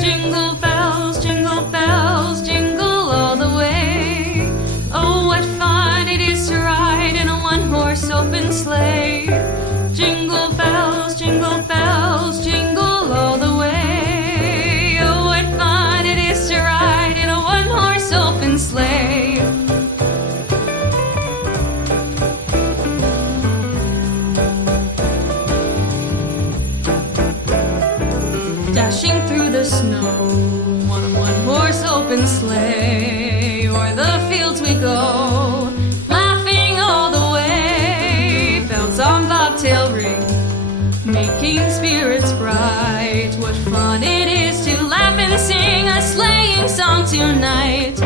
Jingle bells, jingle all the way. Oh, what fun it is to ride in a one-horse open sleigh. Jingle bells, jingle all the way. Oh, what fun it is to ride in a one-horse open sleigh. Dashing through the snow on a one-horse open sleigh, o'er the fields we go, laughing all the way. Bells on bobtail ring, making spirits bright. What fun it is to laugh and sing a sleighing song tonight.